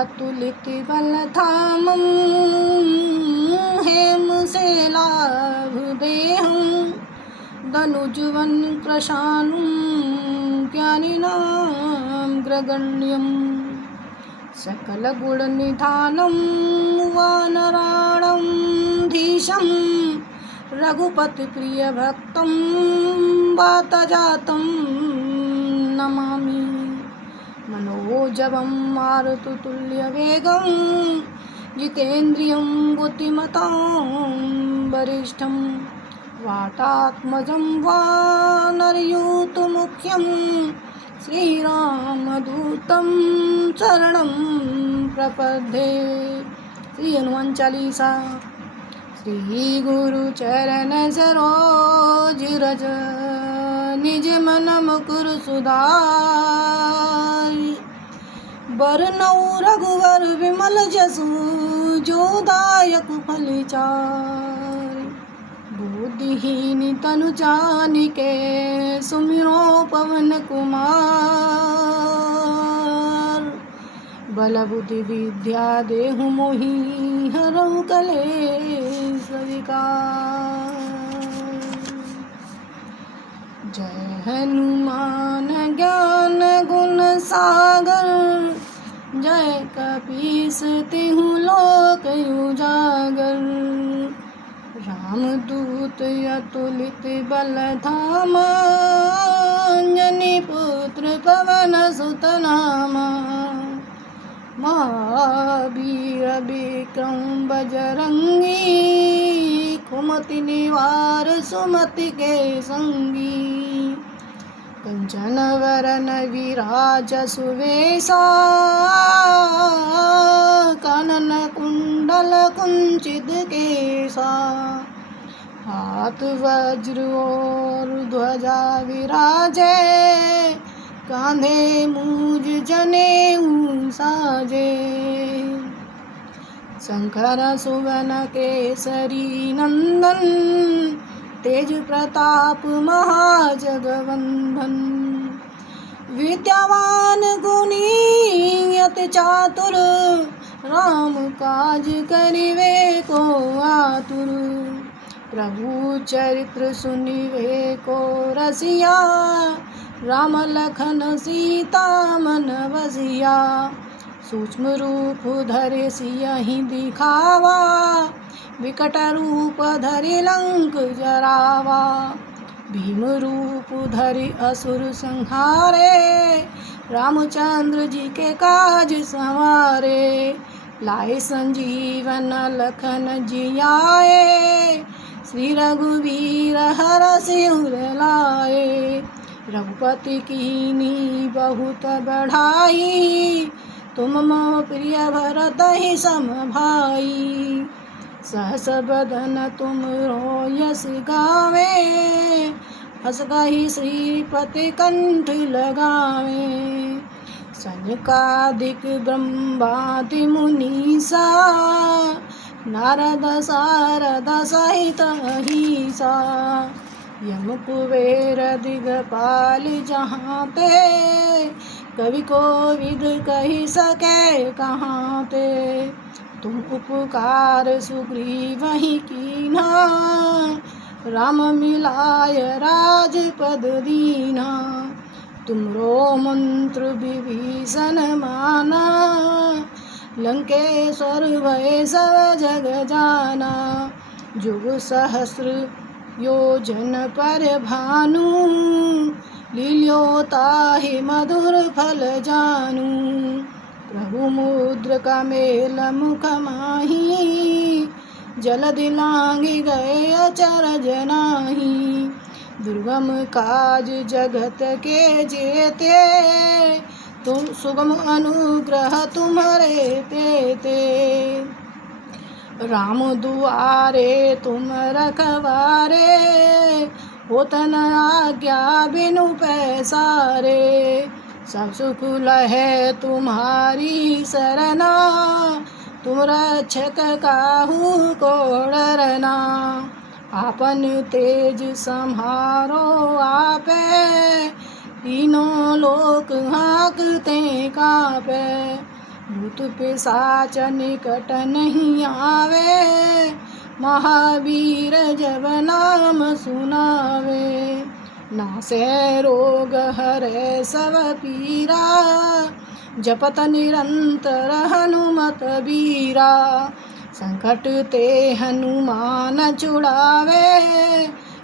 अतुलित बल धामं हेमशैलाभ देहं दनुजवन कृशानुं ज्ञानिनां ग्रगण्यं सकलगुणनिधानं वानराणां धीशं रघुपतिप्रियभक्तं वातजातं नमामि। मनोजवं मारुततुल्यवेगं जितेन्द्रियं बुद्धिमतां वरिष्ठं वातात्मजं वानरयूथमुख्यं श्रीरामदूतं शरणं प्रपद्ये। श्री हनुमान चालीसा। श्री गुरु चरण सरोज रज निज मन मुकुर सुधारि बरनउँ रघुवर विमल जसु जो दायक फल चारि। बुद्धिहीन तनु जानिके सुमिरो पवन कुमार बल बुद्धि विद्या देहु मोहि हरहु कलेश विकार। जय हनुमान ज्ञान गुण सागर जय कपीस तिहु लोक उजागर। रामदूत अतुलित बल धामा अंजनी पुत्र पवन सुत नामा। महावीर विक्रम बजरंगी कुमति निवार सुमति के संगी। कंचन वरन विराज सुवेशा कानन कुंडल कुंचित केसा। हाथ वज्र और ध्वजा विराजे कांधे मूज जनेऊ साजे। शंकर सुवन केसरी नंदन तेज प्रताप महाजगवंदन। विद्यावान गुणी अति चातुर राम काज करिवे को आतुर। प्रभु चरित्र सुनिवे को रसिया राम लखन सीता मन बसिया। सूक्ष्म रूप धरे सियहि दिखावा विकट रूप धरि लंक जरावा। भीम रूप धरि असुर संहारे रामचंद्र जी के काज संवारे। लाए संजीवन लखन जियाए श्री रघुवीर हरषि उर लाए। रघुपति कीन्ही बहुत बढ़ाई तुम मोह प्रिय भरत ही सम भाई। सहस बदन तुम यश गावे हस कहि श्रीपति कंठ लगावे। सनकादिक ब्रह्मादि मुनीसा नारद सारद सहित अहिसा। यम कुबेर दिगपाल जहाँ ते कवि कोविद कही सके कहाँ ते। तुम उपकार सुग्रीवहि कीन्हा राम मिलाय राजपद दीन्हा। तुमरो मंत्र विभीषण माना लंकेश्वर भय सब जग जाना। जुग सहस्र योजन पर भानु लील्योताहि मधुर फल जानू। प्रभु मुद्रिका मेल मुख माही जलधि लांघि गए अचरज नाही। दुर्गम काज जगत के जेते तुम सुगम अनुग्रह तुम्हारे तेते। राम दुआरे तुम रखवारे होत न आज्ञा बिनु पैसारे। सब सुख लहे तुम्हारी सरना तुम रक्षक काहू को डरना। आपन तेज सम्हारो आपे तीनों लोक हाँकते कांपे। भूत पिशाच निकट नहीं आवे, महावीर जब नाम सुनावे। नासे रोग हरे सब पीरा, जपत निरंतर हनुमत बीरा। संकट ते हनुमान छुड़ावे,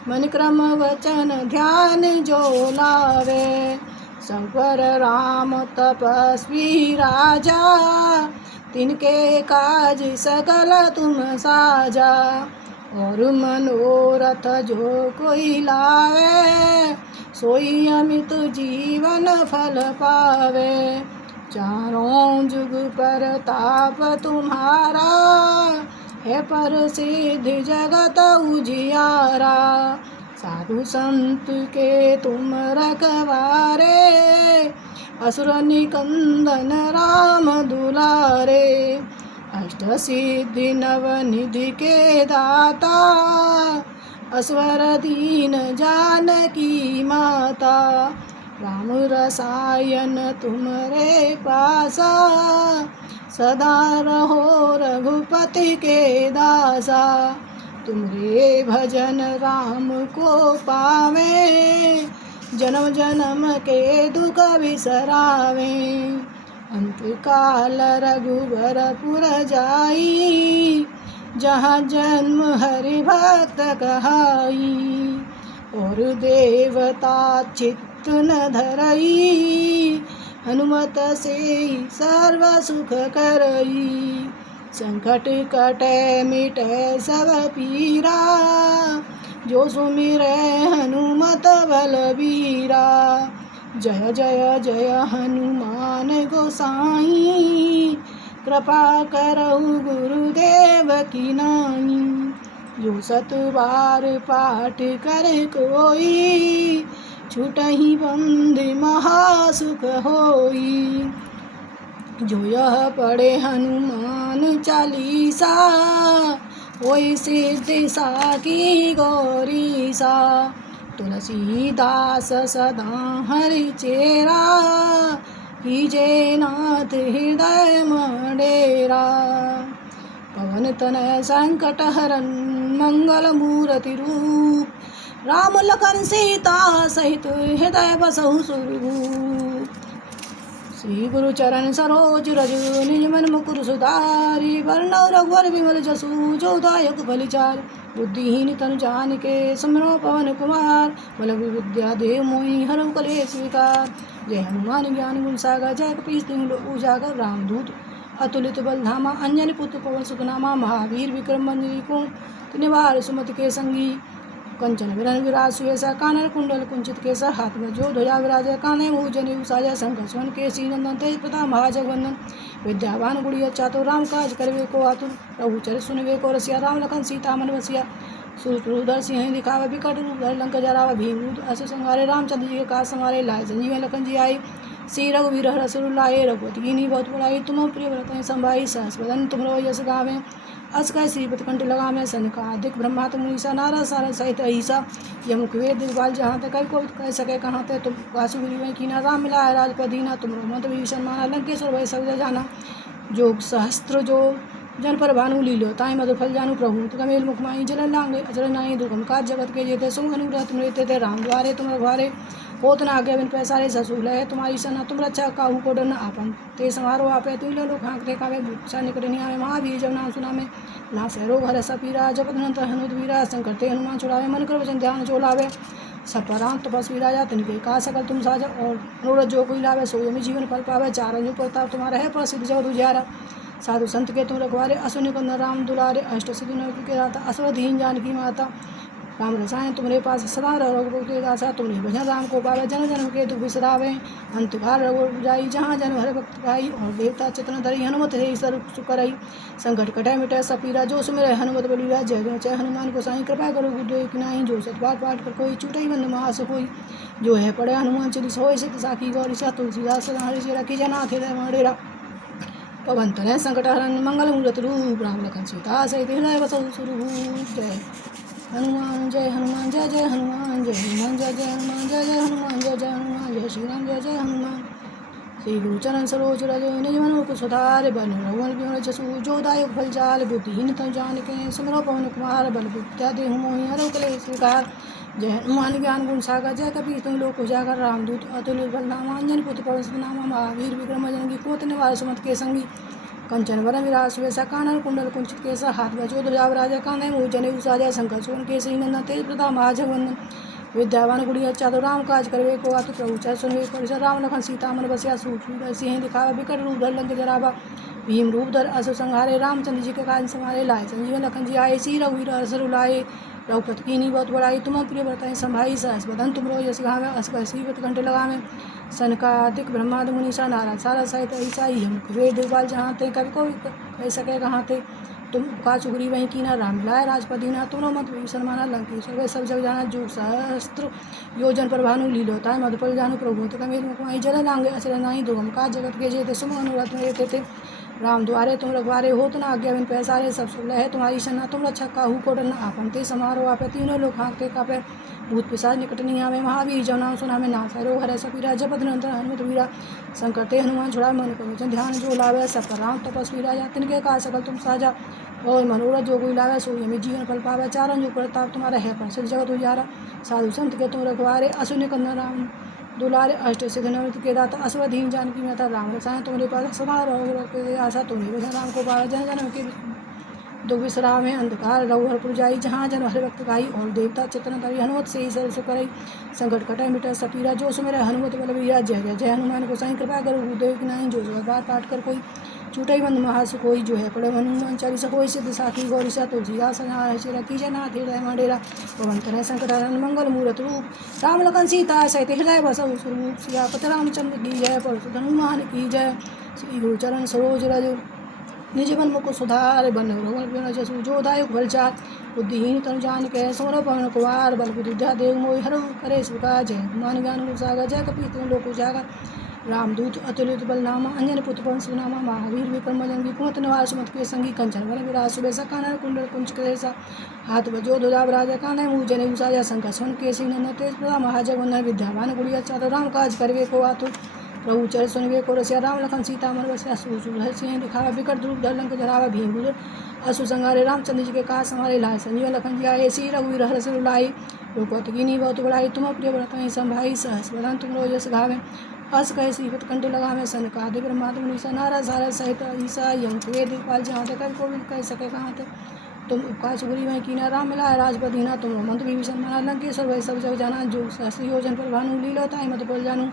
मन क्रम वचन ध्यान जो लावे। सब पर राम तपस्वी राजा, तिनके काज सकल तुम साजा। और मनोरथ जो कोई लावे, सोई अमित जीवन फल पावे। चारों जुग परताप तुम्हारा, है प्रसिद्ध जगत उजियारा। साधु संत के तुम रखवारे, असुर निकंदन राम दुलारे। अष्ट सिद्धि नवनिधि के दाता, असवर दीन जानकी माता। राम रसायन तुम्हारे पासा, सदा रहो रघुपति के दासा। तुम्हारे भजन राम को पावे, जन्म जन्म के दुख बिसरावे। अंत काल रघुबरपुर जाई, जहाँ जन्म हरि भक्त कहाई। और देवता चित्त न धरई, हनुमत से सर्व सुख करई। संकट कटे मिटे सब पीरा, जो सुमिरे हनुमत बलबीरा। जय जय जय हनुमान गोसाई, कृपा करहु गुरुदेव की नाई। जो सत बार पाठ कर कोई, छूटहि बंद महासुख होई। जो यह पढ़े हनुमान चालीसा, होई सिद्धि साकी गौरीसा। तुलसीदास सदा हरि चेरा, कीजे नाथ हृदय मंडेरा। पवन तनय संकट हरन, मंगल मूर्ति रूप। राम लखन सीता सहित हृदय बसहु सुरभूप। श्री गुरु चरण सरोज रज, निज मन मुकुर सुधारी। वरनौ रघुवर विमल जसु, जो दायक फलचारि। बुद्धिहीन तनु जानिके, सुमिरौ पवन कुमार। बल विद्या देव मोहि, हरहु कलेश विकार। जय हनुमान ज्ञान गुण सागर, जय कपीस तिहुँ लोक उजागर। रामदूत अतुलित बल धामा, अंजनी पुत्र पवन सुत नामा। महावीर विक्रम बंजनी निवार सुमति के संगी। कंचन विरन विराज सुयसा, कानन कुंडल कुंचित केसा। हाथ में जो ध्वजा विराजय, कान्धे मूँज जनेऊ साजय। शंकर सुवन केसरी नंदन, तेज प्रताप महाजगवंदन। विद्यावान गुणी चातुर, राम काज करवे को आतुर। प्रभु चरित सुनवे को रसिया, राम लखन सीता मन बसिया। सूरदर सिंह दिखावे, बिकट रूप धरि लंका जरावे। भीम रूप अस संहारे, रामचंद्र जी के काज संहारे। लाए संजीवन लखन जी आए, श्री रघुवीर हरष उर लाए। रघुपति कीन्ही बहुत बड़ाई, तुम प्रिय व्रत संभाई। सहस बदन तुमरो यश गावें, अस कहि श्रीपति कंठ लगावें। सनकादिक ब्रह्मात्म मुनीसा, नारद सारद सहित अहिसा। यह मुख वेद दिगपाल, जहाँ तक कोई कह सके कहाँ ते। तुम कासु गिरि कीना, राम मिलाए राजपद दीना। तुमरो मंत्र विभीषण माना, लंकेश्वर भय सब जग जाना। जोग सहस्त्र जो जन पर भानु लीलो, ताहि मधुर फल जानू प्रभु। कमेल मुख माही जलन लांगे, अचरज नाहि। दुर्गम काज जगत के जेते, सुम अनुग्रह तुम रे तेते। राम द्वारे तुम रखवारे, होत न आज्ञा बिन पैसारे। ससुर है तुम्हारी सना, तुम रक्षा काहू को डरना। आपन ते संहारो आपे, तुम लोग हाँकते कावे। भूषा निकट नहीं आवे, महावीर जब नाम सुनावे। ना सैरो हर सपीरा, जपत निरंतर हनुमत वीरा। संकट ते हनुमान छुड़ावे, मन कर वचन ध्यान जो लावे। सब पर राम तपस्वी राजा, तिनके का सकल तुम साजा। और मनोरथ जो कोई लावे, सोई में जीवन फल पावे। चारों जुग प्रताप तुम्हारा है, प्रसिद्ध जगत उजियारा। साधु संत के तुम रखवारे, असुनि कंदन राम दुलारे। अष्ट सिद्धि नव के दाता, असवधीन जानकी माता। राम रसायन तुम्हारे पास, सदा रघुकुल के दासा। तुमने भजन राम को पावे, जन जन्म के दुख बिसरावे। अंत काल रघुवर जाई, जहाँ जन हरि भक्त भाई। और देवता चितन धरी, हनुमत है सर्व सुख करई। संकट कटे मिटे सब पीरा, जो सुमिरै हनुमत बलवीरा। जय जय जय हनुमान गोसाई, कृपा करो गुरुदेव की नाई। जो सत बार पाठ कर कोई, छूटई बंद महासुख होई। जो है पढ़े हनुमान चालीसा, होय सिद्ध साखी गौरीसा। तुलसीदास सदा हरिचेरा, कीजय नाथ हृदय मंडेरा। पवन तनय संकट हरन, मंगल मूरति रूप। राम लखन सीता सहित हृदय बसहु सुरभूप। जय हनुमान जय हनुमान, जय जय हनुमान। जय हनुमान जय जय हनुमान, जय जय हनुमान। जय जय हनुमान, जय श्री राम जय जय हनुमान। श्री गुरु चरण सरोज रज निज मन मुकुर सुधार बन रघुवर बिमल जसु जो दायक फल जाल बुद्धिहीन तनु जानिके सुमिरो पवन कुमार बल विद्या देहु मोहि हरौ कलेश विकार। जय हनुमान ज्ञान गुण सागर जय कपीस तुम लोक उजागर रामदूत अतुलित बल नामा अंजन पुत्र पवन सुत नामा महावीर विक्रम बजरंगी कुमति निवार सुमति के संगी कंचन वरन विराज सुबेसा कानन कुंडल कुंचित केसा हाथ बजो ध्वजा राजा कांधे मुँह जनेऊ साजा शंकर सुवन केसरी नंदन तेज प्रताप महाजगवंदन विद्यावान गुड़िया चातुर राम काज करवे को आतु प्रभु चर सुनवे को राम लखन सीता मन बसिया सूक्ष्म सिंह दिखावा विकट रूप धर लंक जरावा भीम रूप धर असुर संहारे रामचंद्र जी के काज संहारे लाए संजीवन लखन जी आए सी रघुवीर हर्षर उलाए रघुपति कीनी बहुत बड़ाई तुम प्रिय व्रताएं संभाई सहस बदन तुमरो यश गावे अस सीवत घंटे लगावे सनकादिक ब्रह्मादि मुनीसा नारद सारा सहित ऐसा ही हम वेद दिग्पाल जहाँ थे कभी कोई कह सके कहाँ थे तुम का चुगरी वहीं कीना राम मिलाए राजपदीना तुमरो मत सलमाना लंकेश्वर वे सब जग जाना जो सहस्त्र योजन पर भानु लीलोता है मधुपल जानु प्रभु तो कमेर मुकुमाई जल लांगे अचर नाही दुर्गम का जगत के जेते सुम अनुरथ में रहते थे राम द्वारे तुम रखवारे हो तो ना आज्ञा बिन पैसारे सब सुख है तुम्हारी शना तुम रक्षा काहू को डरना आपन ते समारोह आपे तीनों लोग हाँकते कापे भूत पिशाच निकट नहीं आवे महावीर जब नाम सुना में नाथ रो हरे सपीरा जपत निरंतर हनुमत वीरा संकटे हनुमान छुड़ा मन को ध्यान जो लावे सब पर राम तपस्वी राजा तिनके का सकल तुम साजा और मनोरथ जो कोई लावे सो में जीवन फल पावे चारण जो प्रताप तुम्हारा है प्रसिद्ध जगत उजारा साधु संत के तुम रखवारे असुन कन्ना राम दुलारे अष्ट सिद्ध नवृत्त के दाता असवधीन जानकी माता राम रसायन तुम्हारे पास सदा रहो आशा तुम्हें विधि राम को पावे जन जन के दो विश्राम में अंधकार रघुहरपुर जाई जहाँ जन हर भक्त गाई और देवता चित्र तरी हनुमत से ही सरसु करई संकट कटाई मिटा सपीरा जो सुमेरा हनुमत बलबीरा जय जय जय हनुमान को साई कृपा करो गुरुदेव की नहीं जो बार पाठ कर कोई छूटई बंद महास कोई जो है पड़े हनुमान चालीसा कोई सिद्ध साखी गौरीसा तुलसीदा सना चिरा की जना हृदय मंडेरा पवन तरह संकट मंगल मूर्त रूप राम लखन सीता सहित हृदय बसौ स्वरूप सियापत रामचंद्र की जय परसुत हनुमान की जय श्री गुरु चरण सरोज रज निज मन मुकुर सुधार बन रघुवर बिमल जसु जो दायक फल चार बुद्धिहीन तनु जानिके सुमिरो पवन कुमार बल विद्या देहु मोहि हरौ कलेश विकार। जय हनुमान ज्ञान गुण सागर जय कपीस तुम लोक उजागर रामदूत अतुलित बल नामा अंजन पुत्र पवन सुत नामा महावीर विक्रम बजरंगी कुमति निवार सुमति के संगी कंचन वरन विराज सुबेसा कानन कुंडल कुंचित केसा हाथ बजो ध्वजा राजा कांधे मुँह जनेऊ साजा शंकर सुवन केसरी नंदन तेज प्रताप महाजगवंदन विद्यावान गुड़िया चातुर राम काज करवे को आतुर प्रभु चर सुनवे को रसिया राम लखन सीता मन बसिया सूक्ष्म सिंह दिखावा विकट रूप धर लंक जरावा भीम रूप असुर संहारे रामचंद्र जी के काज संहारे लाए संजीवन लखन जी आए सी रघुवीर हर्षर उलाए रघुपति कीनी बहुत बड़ाई तुम प्रिय व्रताएं संभाई सहस बदन तुमरो यश गावे अस कहे सीवत कंठे लगावे सनकादिक ब्रह्मादि मुनीसा नारद सारद सहित ईसा यम वेद दिग्पाल जहाँ थे कभी कोई कह सके कहाँ थे तुम उपकार सुग्री वहीं कीना राम मिलाए राजपदीना तुम मंत्र विभीषण माना लंकेश्वर वही सब जग जाना जो सहस्त्र योजन पर भानु लीलोता है मधुपल जानू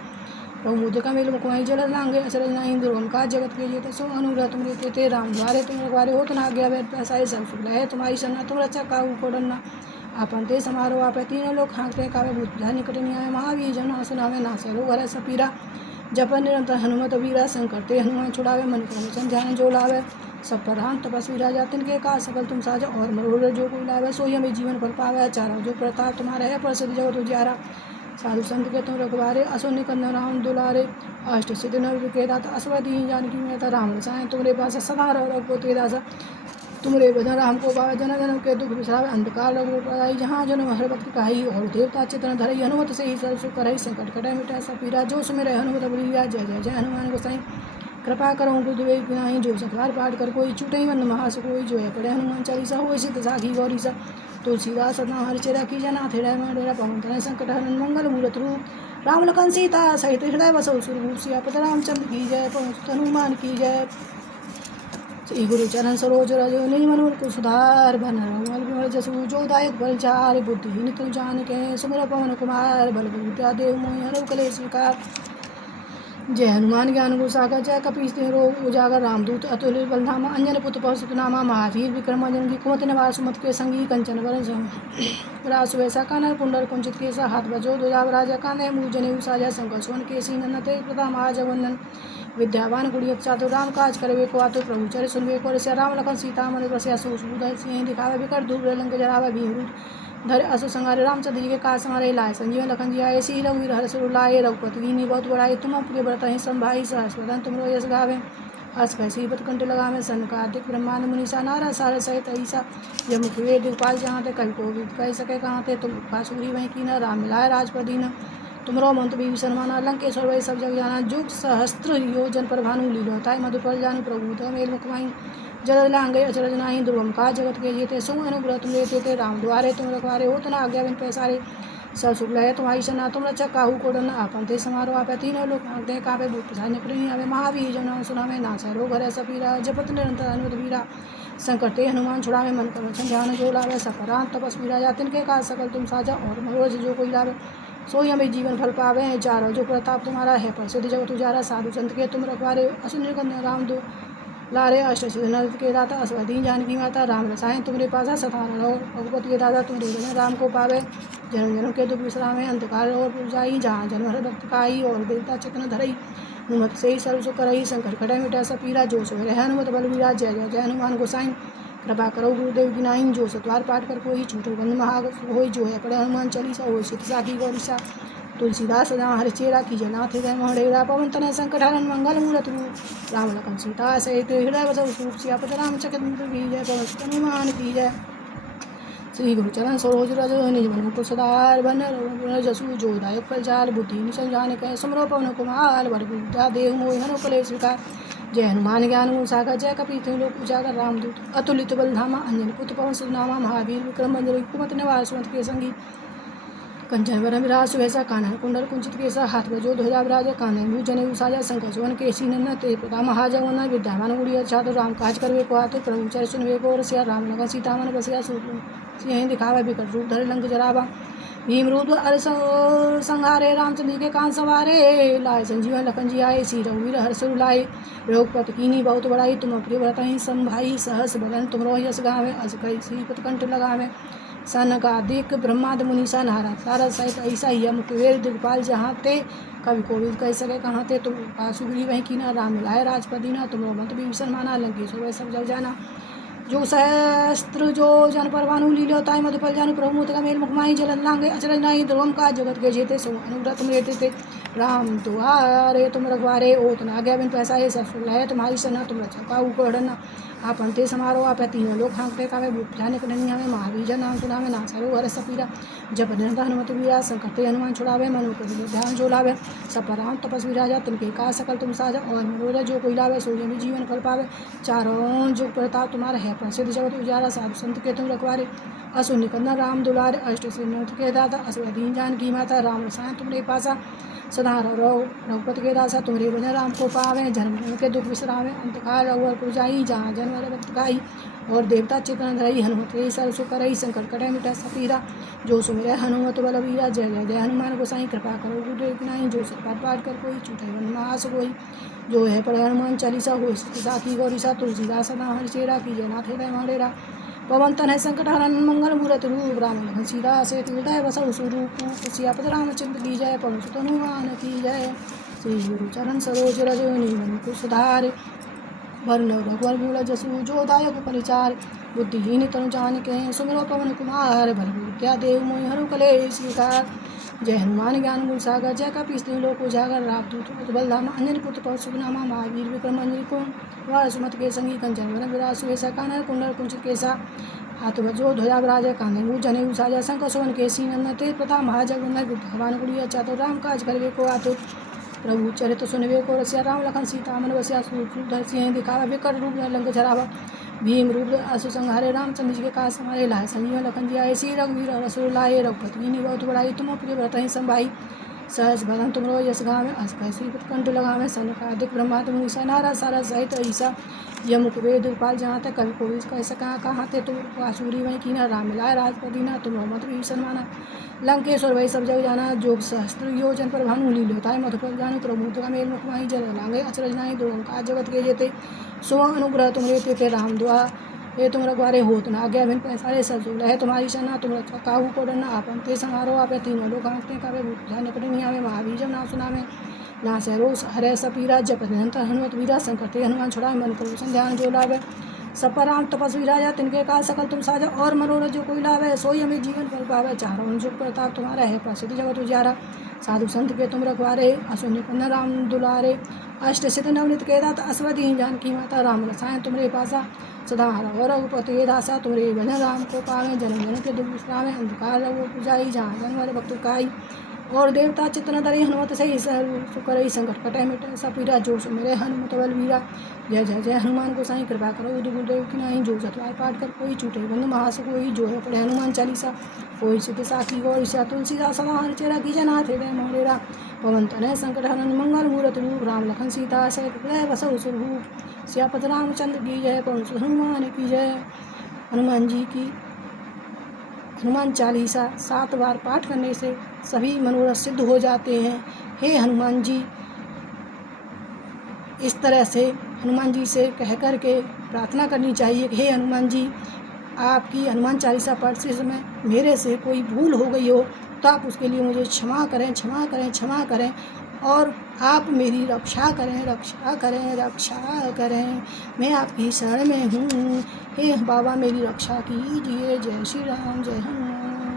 प्रभु मुझ कमेल मुकुमाई जल लांगे अचरज नहीं दुर्गम का जगत के जेते सो अनुग्रह तुम रहते थे राम द्वारे तुम रखवारे हो तो ना आज्ञा वेद पैसा सब शुक्ल है तुम्हारी शरणा तुम रक्षा काहू को डरना आपन ते समारोह आपे तीनों लोग हाँकते कावे भूत निकट नहीं आए महावीर जन सुनावे ना सरो घर सपीरा जपन निरंतर हनुमत वीरा संकटे हनुमान छुड़ावे मन क्रम ध्यान जो लावे सब पर राम तपस्वी राजा तिनके का सकल तुम साजा और मनोरथ जो कोई लावे सोई हमें जीवन फल पावे चारा जो प्रताप तुम्हारा है प्रसिद्ध जगत उजियारा साधु संत के तुम रखवारे असुन कन्ना राम दुलारे अष्ट सिद्ध नवृत्त के दाता असवधीन जानकी माता राम रसायन तुम्हारे पास सदा रघुपति दासा तुमरे बधन राम को पावे जन जन के दुख विश्रावे अंधकार रघुपति जहाँ जन्म हर भक्त काही और देवता चित्र धरई हनुमत से ही सर्व सुख करई संकट कटाई मिटाई सब पीरा जो सुमेरे हनुमत बलिया जय जय जय हनुमान गोसाई कृपा करो गुरुदेव की नाही जो सतवार पाठ कर कोई छूटई बंद महास कोई जो है पढ़े हनुमान चालीसा हो सिद्ध साखी गौरीसा तुलसीदास सदा हर चेरा की जना हृदय मंडेरा पवन तनय संकट हरन मंगल मूर्त रूप राम लखन सीता सहित हृदय बसौ स्वरूप सियापत रामचंद्र की जय पवन सुत हनुमान की जय श्री गुरु चरण सरोज रज निज मन मुकुर सुधार बन रघुवर बिमल जसु जो दायक फल चार बुद्धिहीन तनु जानिके सुमिरो पवन कुमार बल विद्या देहु मोहि हरौ कलेश विकार। जय हनुमान ज्ञान गुण सागर जय कपीस तिहरो उजागर रामदूत अतुलित बल नामा अंजन पुत्र पवन सुत नामा महावीर विक्रम बजरंगी कुमति निवार सुमति के संगी कंचन वरन विराज सुबेसा कानन कुंडल कुंचित केसा हाथ बजो ध्वजा राजा कांधे मुँह जनेऊ साजा शंकर सुवन केसरी नंदन तेज प्रताप महाजगवंदन विद्यावान गुड़िया चातुर राम काज करवे को आतुर प्रभु चर सुनवे को रसिया राम लखन सीता मन बसिया सूक्ष्म सिंह दिखावे विकट दूर लंक जरावे भीम रूप धर असुर संहारे रामचंद्र जी के काज संहारे लाए संजीवन लखन जी आए सी रघुवीर हर्षर उलाए रघुपति कीनी बहुत बड़ाई तुम प्रिय व्रताएं संभाई सहस बदन तुमरो यश गावे अस कह सीवत कंठ लगावे सनकादिक ब्रह्मांड मुनीसा नारद सारद सहित ईसा यम वेद दिग्पाल जहाँ थे कभी को कह सके कहाँ थे तुम उपकार सुग्री वहीं कीना राम मिलाए राजपदीना तुमरो मंत्र विभीषण माना लंकेश्वर वही सब जग जाना जुग सहस्त्र योजन पर भानु लीलोताय मधुपर जानु प्रभु मेल मुखमाई जल लांगे अचरज नाही दुर्गम का जगत के जेते सो अनुग्रह तुम लेते थे राम द्वारे तुम रखवारे हो तना आज्ञा बिन पैसारे सब शुक्ल है तुम्हारी सना तुम रक्षा काहू कोडन आपन ते समारोह आपे तीनों लोग मांगते हैं कापे भूत प्रसाद निकटनी आवे महावीर जन सुना में नाश है रोग है सपीरा जपत निरंतर अनुद वीरा संकट ते हनुमान छुड़ावे मन करो ध्यान जो लावे सफरान तपस्वी राजा तिनके का सकल तुम साजा और मनोज जो कोई लावे सोई हमें जीवन फल पावे हैं चारों जो प्रताप तुम्हारा है प्रसिद्ध जगत उजारा साधु संत के तुम रखवारे असुर कन्या राम दो लारे अष्ट नरद के दाता अस्वती जानकी माता राम रसायन तुमरे पासा सता रहो भगवत के दादा तुमरे भजन राम को पावे जन्म जन्म के दुख विश्रामे अंधकार और पुजाई जहाँ जन्म हर भक्त काई और देवता चक्न धरई हनुमत से ही सर्व सुख करई संकट कटै मिटा सपीरा जो सो रहे हनुमत बलवीरा जय जय जय हनुमान गोसाई कृपा करो गुरुदेव गिनाइन जो सतवार पाठ कर कोई छूटो बंद महाग होई जो है पढ़े हनुमान चालीसा हो सिद्ध साखी गौरीसा तुलसीदास सदा हर चेरा की जनाथ हृदय महेरा पवन तनय संकट हरण मंगल मूरत रूप राम लखन सीता सहित हृदय बसव सूप सियापत रामचंद्र की जय पवन सुत हनुमान की जय श्री गुरु चरण सरोज रज निज मन मुकुर सदार बन जसु जो दायक फल जाल बुद्धि निसंजान कह सुमरो पवन कुमार वर विद्या देव मोहि हनु कलेश विकार जय हनुमान ज्ञान गुण सागर जय कपीत लोक उजागर रामदूत अतुलित बल धामा अंजन पुत्र पवन सुनामा महावीर विक्रम बंजर कुमत निवार सुमत के संगी कंचन वर विराज सुभैसा कान्हा कुंडल कुंचित केसा हाथ बजो ध्वजा विराज कान्हा मुझ जने उसाजा शंकर सुवन केसी नन्न ते प्रता महाजवन विद्यामान गुड़िया छात्र राम काज करवे को आतुर प्रभु चर सुनवे को रसिया राम लगन सीता मन बसिया सूत सिंह दिखावा विकट रूप धरे लंक जरावा भीम रूप अर संहारे रामचंद्र के कान सवारे लाए संजीवन लखन जी आए सी रघुवीर हर्ष लाए रघुपत कीनी बहुत बड़ाई तुम प्रिय व्रत ही संभाई सहस बदन तुम यश गावे अस कई श्रीपत कंठ लगावे सनकादिक ब्रह्माद मुनीसा नारद सारद सहित ऐसा ही मुकुवेर दिगपाल जहाँ ते कवि कोविद कह सके कहाँ ते तुम सुग्री वहीं कीना राम मिलाए राजपदीना तुम मंत्र विभीषण माना लंकेश्वर वह सब जग जाना जो सहस्त्र जो जन परवानु लीलोताय मधुपल जानु प्रभु मुत का मेल मुखमाई जलन लांगे अचरज नाही दुर्गम का जगत के जेते सो अनुग्रह तुम लेते थे राम दुआरे तुम रखवारे ओत न आज्ञा बिन पैसा है सब सुन है तुम्हारी सना तुम रक्षा का ऊपर आपन ते समारोह आप तीनों लोग हाँकते कावे भूप जाने को नहीं हमें महावीर नाम सुना में नासरो हर सपीरा जब निरंतर हनुमत वीरा संकट हनुमान छुड़ावे मनु को ध्यान जो लावे सब राम तपस्वी राजा तिनके का सकल तुम साजा और मनोरथ जो कोई लावे सोजे में जीवन फल पावे चारों जो प्रताप तुम्हारा है प्रसिद्ध जगत उजारा साधु संत के तुम रखवारे असुर निकंदन राम दुलारे अष्ट सिद्धि के दाता असुरदीन जानकी माता राम रसायन तुमरे पासा सदा रघुपति के दासा तुम्हारे भजन राम को पावे जन्म के दुख विश्रामे अंतकाल रघुवर पुजाई जहाँ जन्म भक्त गाई और देवता चेतन धरई हनुमत सर सुकरई संकट कटै मिटा सपीरा जो सुमिरै हनुमत बलवीरा जय जय जय हनुमान गोसाई कृपा करो गुरुदेव गिनाई जो सतपाठ पाठ कर कोई छूटे बन महास कोई जो है पढ़े हनुमान चालीसा हो साखी गौरीसा तुलसीदास सदा हर चेरा की जयनाथ हृदय महेरा पवन तनय संकट हरण मंगल मूरत रूप राम लखन सीता से हृदय बसव स्वरूप सियापत रामचंद्र की जय पवन सुत हनुमान की जय श्री गुरु चरण सरोज रज निवन को सुधार वर्ण रघुवर मूल जसु जो दायक परिचार बुद्धिहीन तनु जान के सुमिरो पवन कुमार बल विद्या देव मोहि हरु कलेश विकार जय हनुमान ज्ञान गुण सागर जय कपीस लोक उजागर रामदूत बलधाम अंजन पुत्र पवन सुनामा महावीर विक्रम अंजन कुंड वार सुमत के संगी कंचन वन विराज सुवेशा कानर कुंडल कुंचित केसा हाथ बजो ध्वजा विराज कान्हे मुझ जने उसाजा शंकर सुवन केसी नंदन ते प्रथा महाजगवंदन विद्यावान गुड़िया चातुर राम काज करवे को आतुर प्रभु चरित सुनवे को रसिया राम लखन सीता मन बसिया सूर सिंह दिखावा विकट रूप लंक झरावा भीम रूप असु संहारे रामचंद्र जी के काज समारे लाए संजीवन लखन जी आए श्री रघुवीर रसुर लाए रघुपति बहुत बड़ाई तुम प्रिय व्रत ही संभाई सहस बदन तुमरो यश गावे अस कैसी कंठ लगावे सनकादिक ब्रह्माद मुनीसा नारद सारद सहित ऐसा यमुक वेद उपाल जहाँ तक कवि को कह सका कहाँ थे तुम आसूरी वहीं कीना राम मिलाए राजपदीना तुम मोहम्मद विभीषण माना लंकेश्वर वही सब जग जाना जोग सहस्त्र योजन पर भानु लीलोताय मधुपर जानु प्रभु का मेल मुखमाही जल लांगे अचरज नाही दुर्गम का जगत के जेते सो अनुग्रह तुम लेते थे राम दुआ ये तुम रखवारे होत न आज्ञा बिन पैसारे सजोल है तुम्हारी सना तुम रक्षा काहू को डरना आपन ते समारोह आपे तीनों लोग हाँकते कावे भूत निकट नहीं आवे महावीर जब नाम सुना में ना से रोज हरे सपीरा जप निरंतर हनुमत वीरा संकट हनुमान छुड़ाए मन करो ध्यान जो लावे सब पर राम तपस्वी राजा तिनके का सकल तुम साजा और मनोरथ जो कोई लावे सोई हमें जीवन फल पावे चारों जुग प्रताप तुम्हारा है प्रसिद्ध जगत उजारा साधु संत के तुम रखवारे असुर निकंदन राम दुलारे अष्ट सिद्ध नवनीत के दाता असवदीन जानकी माता राम रसायन तुमरे पासा सदा हर रघुपति दासा तुमरे भजन राम को पावे जन्म जन्म के दुख विश्रामे अंधकार रघु पुजाई जहाँ जन्म भक्त काई और देवता चित्त न धरे हनुमत सही करई संकट कटे मिटे सब पीरा जो सो मेरे हनुमत बलवीरा। जय जय जय हनुमान को साईं कृपा करो उद गुरुदेव की नाही जो सतवार पाठ कर कोई छूटे बंद महास कोई जो है पढ़े हनुमान चालीसा। कोई सिद्ध साखी गौरी सा तुलसीदास सदा हरिचेरा की जनाथ हृदय मोरेरा। पवन तनय संकट हरन मंगल मूरत रूप राम लखन सीता सहित हृदय बसहु सुरभूप। सियापत रामचंद्र की जय पवन सुत हनुमान की जय। हनुमान जी की हनुमान चालीसा 7 बार पाठ करने से सभी मनोरथ सिद्ध हो जाते हैं। हे हनुमान जी, इस तरह से हनुमान जी से कह कर के प्रार्थना करनी चाहिए कि हे हनुमान जी, आपकी हनुमान चालीसा पढ़ते समय मेरे से कोई भूल हो गई हो तो आप उसके लिए मुझे क्षमा करें, क्षमा करें, क्षमा करें और आप मेरी रक्षा करें, रक्षा करें, रक्षा करें। मैं आपकी शरण में हूँ, हे बाबा मेरी रक्षा कीजिए। जय श्री राम, जय हनुमान।